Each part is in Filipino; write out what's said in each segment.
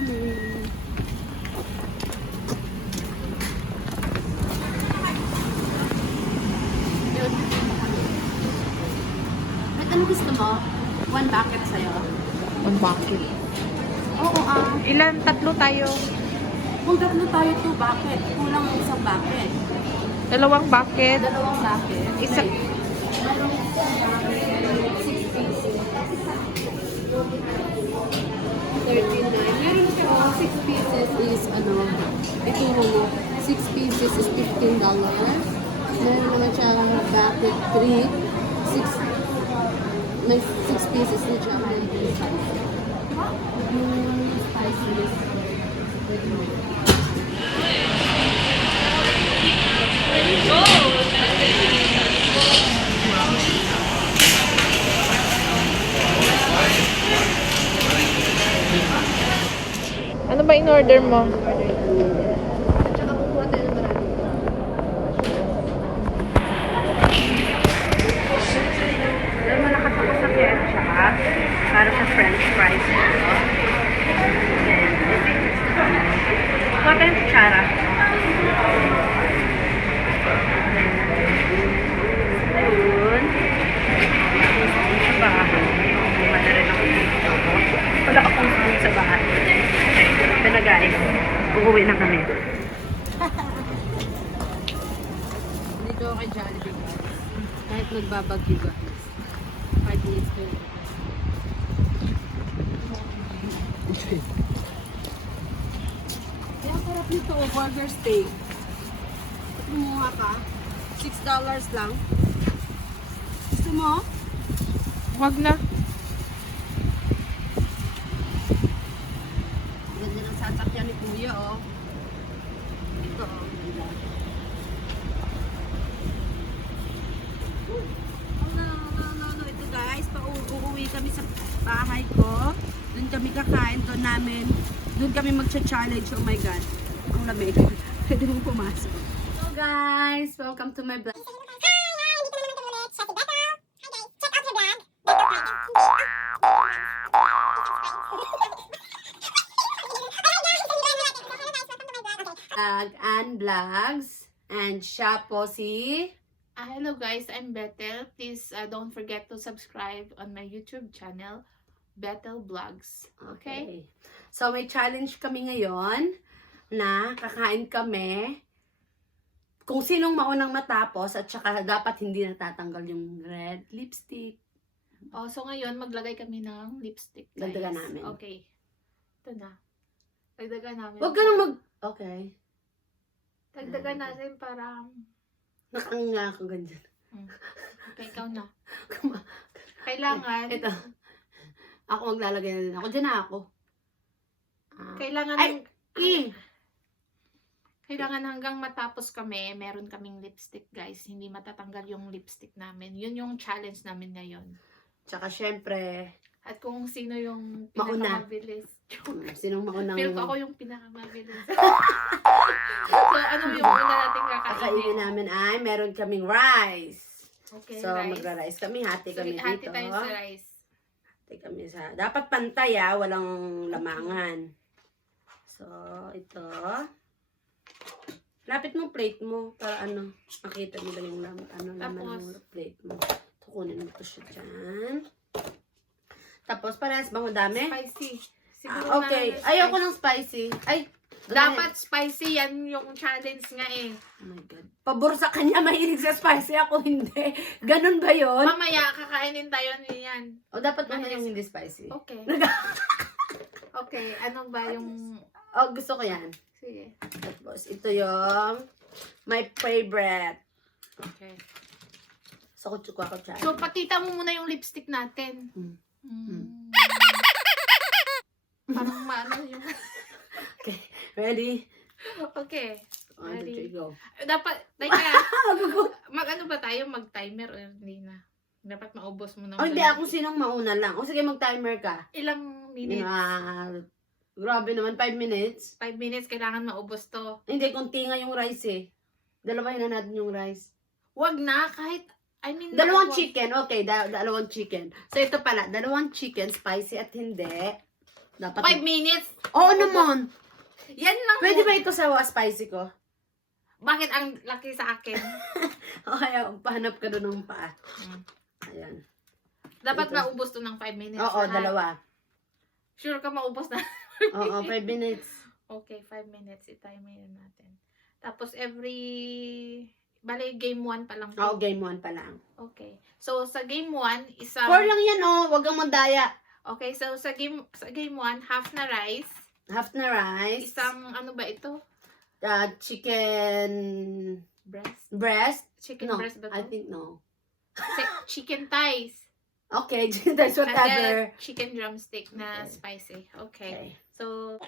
kami. Ano gusto mo? One bucket sa'yo? One bucket. Oo, Ilan? Tatlo tayo. kung tatlo tayo, 2 bucket. Kulang ang isang bucket. Dalawang bucket. Dalawang bucket. Isa. Mayroong isang bucket. 6 pieces. 39. Meron siya 6 pieces is ano, ito mo, 6 pieces is $15. Meron naman siya bucket 3. 6 may 6 pieces na siya 125. Yung spices. Ano ba in-order mo? At saka kukuha tayo ng marami. Dahil malakas ako sa ketchup, para sa french fries ko. Kuha tayo ng kutsara. Ayun. Sa bahay. Kuha na rin ako dito. Wala akong spoon sa bahay. Ito na guys. Uuwi na kami. Dito ako kay Jollibee guys. Kahit nagbabagyo guys. 5 minutes to. Kaya sarap nito, burger steak. Kumuha ka. $6 lang. Gusto mo? Wag na. Ganda ng sasakyan ni Kuya, oh. Ito, oh. Ganda. Oh, no. Ito guys, uuwi kami sa bahay ko. Doon kami kakain, doon kami magcha-challenge. Oh my God. Ang lamig. Pwede mong pumasok. Hello guys! Welcome to my vlog. Vlogs. And siya po si... Hello guys, I'm Bethel. Please don't forget to subscribe on my YouTube channel, Bethel Vlogs. Okay? So may challenge kami ngayon na kakain kami kung sinong maunang matapos at saka dapat hindi natatanggal yung red lipstick. Oh, so ngayon maglagay kami ng lipstick. Guys. Dagdagan namin. Okay. Ito na. Dagdagan namin. Huwag ka nang mag... Okay. Dagdagan natin para... Nakanga ako ganyan. Okay, ikaw na. Kailangan... Ito. Ako maglalagay na din. Ako dyan na ako. Kailangan... Kailangan hanggang matapos kami, meron kaming lipstick guys. Hindi matatanggal yung lipstick namin. Yun yung challenge namin ngayon. Tsaka syempre... At kung sino yung mauna. pinakamabilis. Sinong maunang... Feel ko ako yung pinakamabilis. So, ano yung una natin kakainin? Kakainin namin ay meron kaming rice. Okay, so, rice. magra-rice kami. Hati kami dito. Hati tayo sa rice. Hati kami sa... Dapat pantay walang lamangan. So, ito. Lapit mo plate mo para ano, makita nila yung laman ng plate mo. Tukunin mo ito siya dyan. Tapos, parehas bang madami? Spicy. Siguro okay. Ayoko ng spicy. Ay, dapat spicy. Yan yung challenge nga eh. Oh my God. Pabor sa kanya, mahilig sa spicy. Ako hindi. Ganun ba yun? Mamaya, kakainin tayo niyan. O, dapat naman yung hindi spicy. Okay. Okay. Ano ba yung... Oh, gusto ko yan. Sige. Tapos, ito yung my favorite. Okay. So, kutsukwa ko dyan. So, pakita mo muna yung lipstick natin. Parang maano yung... Okay. Ready? Okay. Ready. Go. Dapat, mag-ano ba tayo? Mag-timer o hindi na? Dapat maubos mo na. Oh, hindi. Ako sinong mauna lang. O, sige, mag-timer ka. Ilang minutes? Grabe naman. 5 minutes. 5 minutes, kailangan maubos to. Hindi, kunti nga yung rice eh. Dalawahin na natin yung rice. Wag na, kahit... I mean, dalawang chicken. Okay, dalawang chicken. So, ito pala. Dalawang chicken, spicy at hindi. Dapat 5 minutes. Oo naman. Yan lang. Pwede ba ito sa spicy ko? Bakit ang laki sa akin? O kaya pahanap ka doon ng paa. Ayan. Dapat Ito. maubos to ng 5 minutes. Oo, lahat. dalawa. Sure ka maubos na? Oo, 5 minutes. Okay, 5 minutes. I-timer natin. Tapos bale, game 1 pa lang. Oo, game 1 pa lang. Okay. So, sa game 1, 4 lang yan, oh. Huwag kang mandaya. Okay, so sa game 1, half na rice. Half na rice. Isang, ano ba ito? Chicken breast. Chicken No, breast ba I ito? think no. Chicken thighs. Okay, that's And whatever. then, chicken drumstick na spicy. Okay. So,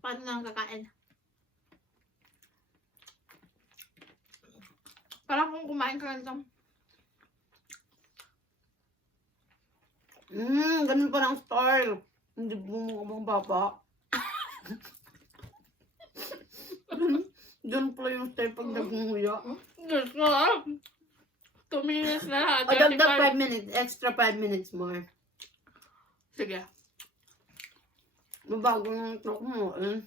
paano lang kakain? Parang kung kumain ka lang Ganun pa lang style. Hindi mo mga baba. Ganun pala yung style pag nagmuya. Diyos ko. 2 minutes na. O, dagdag 5 minutes. Extra 5 minutes more. Sige. Mabago ng truck mo, eh.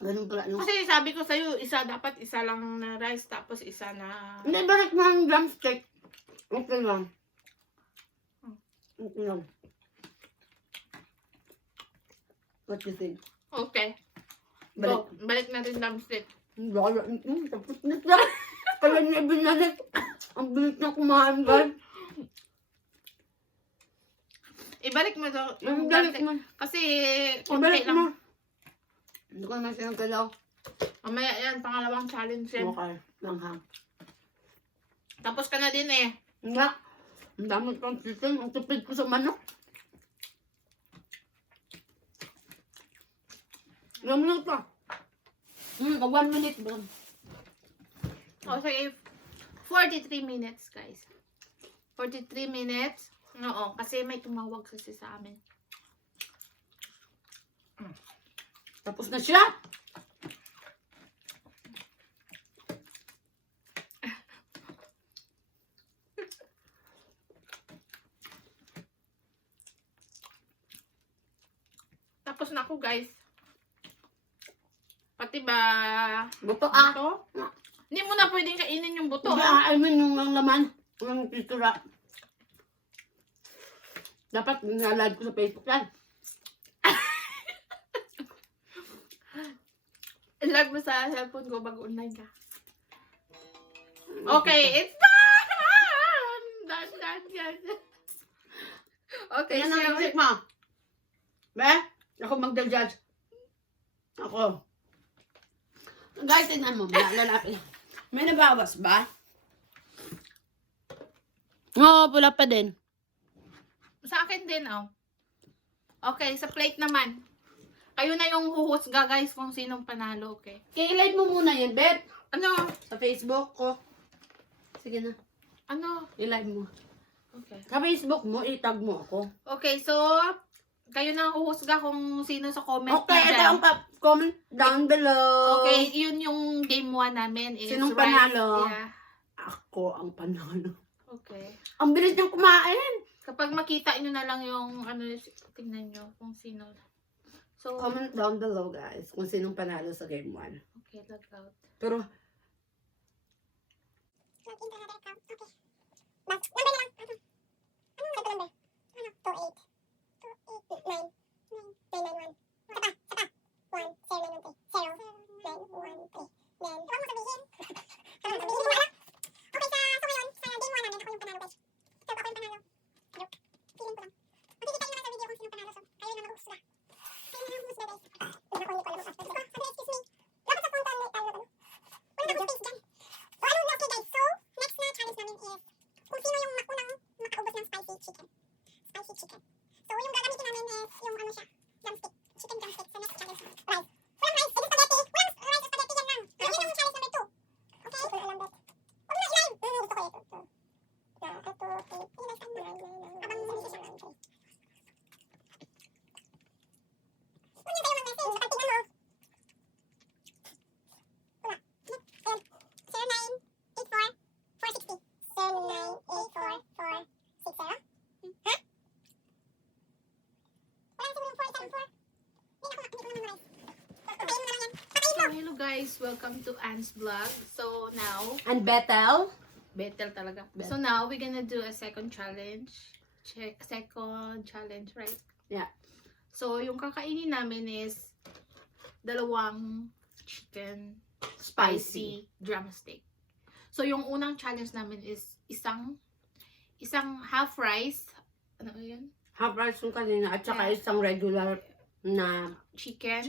Ganun pala yung... Kasi sabi ko sa'yo, dapat isa lang na rice, tapos isa na... Hindi, balik mo ang drumstick. Okay lang. Okay lang. What you think? Okay. Balik. Go. Balik natin drumstick. Lala, tapos na siya. Kaya niya binalik. Ang bilis na kumain, guys. Ibalik mo to. Yung Ibalik drumstick. mo. Kasi, Ibalik konti lang. mo. Hindi ko naman siya galaw. Mamaya yan, pangalawang challenge yan. Okay. Langhang. Tapos ka na din eh. Nga. Ang dami kang chicken. Ang tipid ko sa manok. Ilang minute pa? 1 minute ba? O, sige. 43 minutes, guys. 43 minutes. Oo, kasi may tumawag kasi sa amin. Tapos na siya. Tapos na ako, guys. Pati ba... Buto Buto? Hindi mo na pwedeng kainin yung buto. I mean, yung laman. Yung tisura. Dapat nalive ko sa Facebook yan. Ilag mo sa cellphone ko bago online ka. Okay, it's done! Done. Okay, Yan so... ang music mo. Be? Ako magda-judge. Ako. Guys, tingnan mo. Lalapit. May nabawas ba? Oo, pula pa din. Sa akin din, oh. Okay, sa plate naman. Kayo na yung huhusga, guys, kung sinong panalo, okay? I-live mo muna yan, Bet. Ano? Sa Facebook ko. Sige na. Ano? I-live mo. Okay. Sa Facebook mo, i-tag mo ako. Okay, so, kayo na huhusga kung sino sa comment Okay, ito ang comment down below. Okay, yun yung game 1 namin. Is Sinong rice. panalo? Yeah. Ako ang panalo. Okay. Ang bilis niyang kumain. Kapag makita nyo na lang yung, ano, tingnan nyo kung sino. So, Comment down below, guys, kung sinong panalo sa game 1. okay, log out. Pero, Log into another account. Okay. Number na lang. Hello guys, welcome to Anne's vlog. So now, And Bethel. Bethel talaga. Bethel. So now we're gonna do a second challenge. Second challenge, right? Yeah. So yung kakainin namin is dalawang chicken Spicy. drumstick. So yung unang challenge namin is isang half rice, ano yun? Half rice yung kanina at saka Yeah. isang regular na Chicken.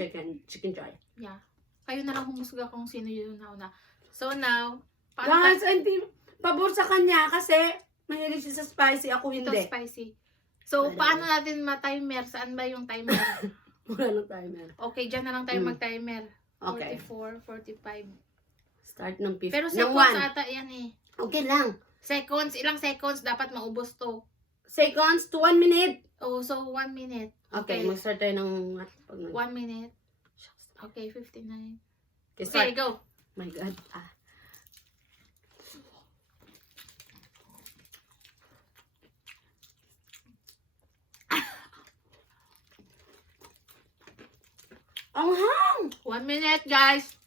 chicken dry. Yeah. Kayo na lang humusga kung sino yung nauna. So now, Guys, hindi pabor sa kanya kasi mahilig siya sa spicy. Ako ito hindi. spicy. So, Wala. paano natin ma-timer? Saan ba yung timer? Wala na timer. Okay, dyan na lang tayo mag-timer. Okay. 44, 45. Start ng 50. Pero ng seconds 1. ata yan eh. Okay lang. Seconds, ilang seconds dapat maubos to. Seconds to 1 minute. Oh, so 1 minute. Okay, mag-start tayo ng... 1 minute. Okay, 59. Okay, Okay, start. go. My God. Ang hang! 1 minute, guys.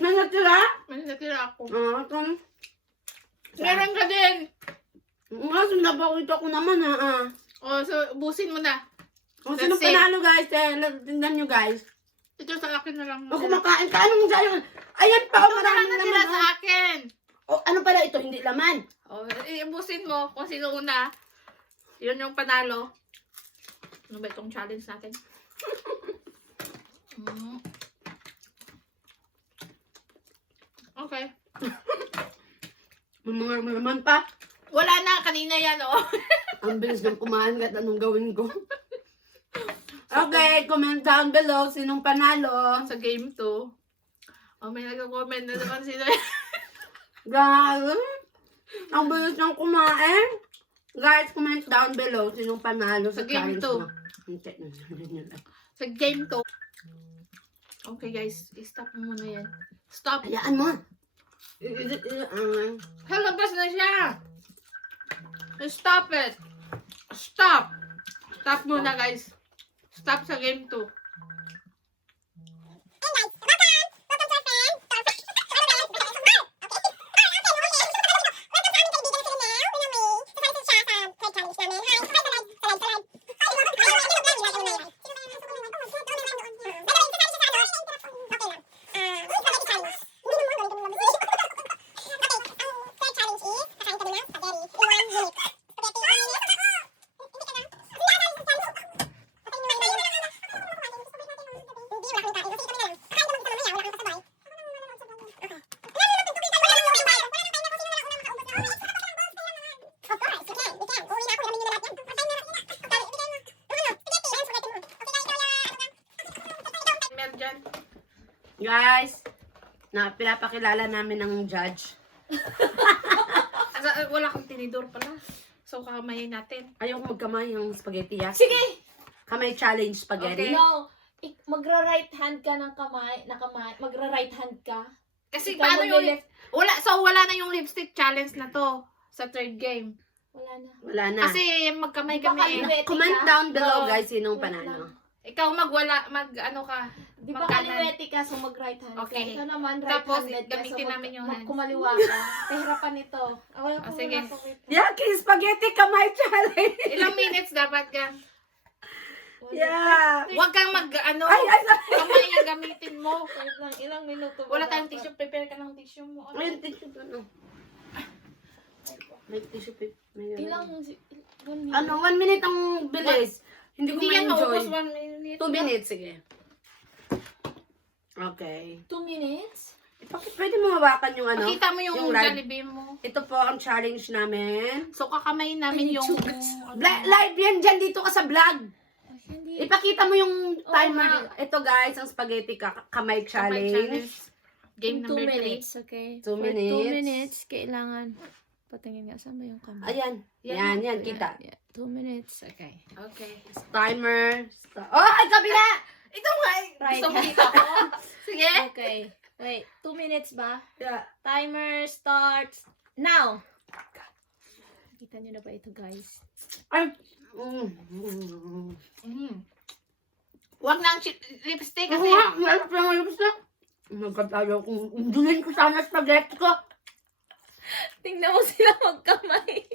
Nanatira? May natira ako. Itong... Meron ka din. Napakita ko naman Oh, so busin mo na. Kung sino That's it. panalo guys, tingnan nyo guyo. Ito sa akin na lang. O kumakain ka, anong sa'yo? Ayan pa, Ito na lang maraming natira laman. sa akin. O ano pala ito, hindi laman. Oh, ibusin mo kung sino una. Yun yung panalo. Ano ba itong challenge natin? Okay. May mga laman pa. Wala na, kanina yan, oh. Ang bilis ng kumain kahit anong gawin ko. Okay, comment down below sinong panalo. Sa game 2. Oh, may nag-comment na naman sino. Guys, ang bilis ng kumain. Guys, comment down below sinong panalo Sa sa game challenge 2. na. Sa game 2. Okay, guys. I-stop mo muna yan. Stop. Hayaan mo. Halabas na siya. Stop it. Stop. Stop muna, guys. Stop sa game 2. Dyan. Guys, pinapakilala namin ng judge. Wala kang tinidor pala. So, kakamayin natin. Ayaw ko magkamay ng spaghetti, ya. Sige! Kamay challenge spaghetti. Okay. No. magra-right hand ka ng kamay, magra-right hand ka. Kasi Ikaw paano yung magle-left. wala na yung lipstick challenge na to sa third game. Wala na. Wala na. Kasi magkamay Di ba kami. kaliwete Comment ka? down below Oo. guys sinong Wait panalo. Ikaw ano ka. Di ba Magkanan. kaliwete ka, so mag-right hand Okay. ka. Ikaw naman, Tapos, right-handed ka, gamitin namin yung hands. kumaliwa ka. Pahirapan ito. Wala Oh, sige. Yaki, spaghetti kamay challenge. Ilang minutes dapat ka? Yeah. Huwag kang Ay, kamay yung gamitin mo. Wait lang, ilang minuto ba Wala tayong dapat? tissue. Prepare ka ng tissue mo. May tissue pa, no? May tissue pa. Ilang, 1 minute. Ano, 1 minute ang bilis. Hindi ko Hindi yan maubos ma-enjoy. 1 minute. 2 minutes, sige. Okay. 2 minutes? Pwede mo hawakan yung ano? Pakita mo yung live. Jollibee mo. Ito po ang challenge namin. So, kakamayin namin Ay, yung... chugas. Live yan dyan dito ka sa vlog. Hindi. Ipakita mo yung timer. nga. Ito guys, ang spaghetti kamay challenge. Game 2 number 3. minutes, okay? 2 For minutes. 2 minutes, kailangan. Patingin nga, saan ba yung kamay? Ayan. Yan, kita. 2 minutes, okay. Okay. Timer. Oh, ay, kabila! Ito nga. Right. Gusto mo dito ko? Sige. Okay. Wait, 2 minutes ba? Yeah. Timer starts now. Kita nyo na ba ito, guys? Ay. Huwag na ang lipstick Kasi kasi... nga, meron pa yung lips na. Magkatayo kung dulin ko sana spaghetti ko. Tingnan mo sila magkamay.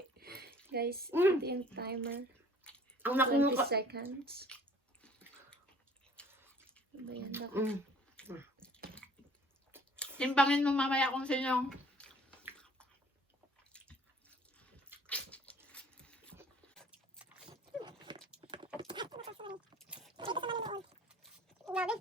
Guys, ito yung timer. Ang 20 nakinuka. seconds. Ano ba yan? Timbangin mo mamaya kung sino. Grabe.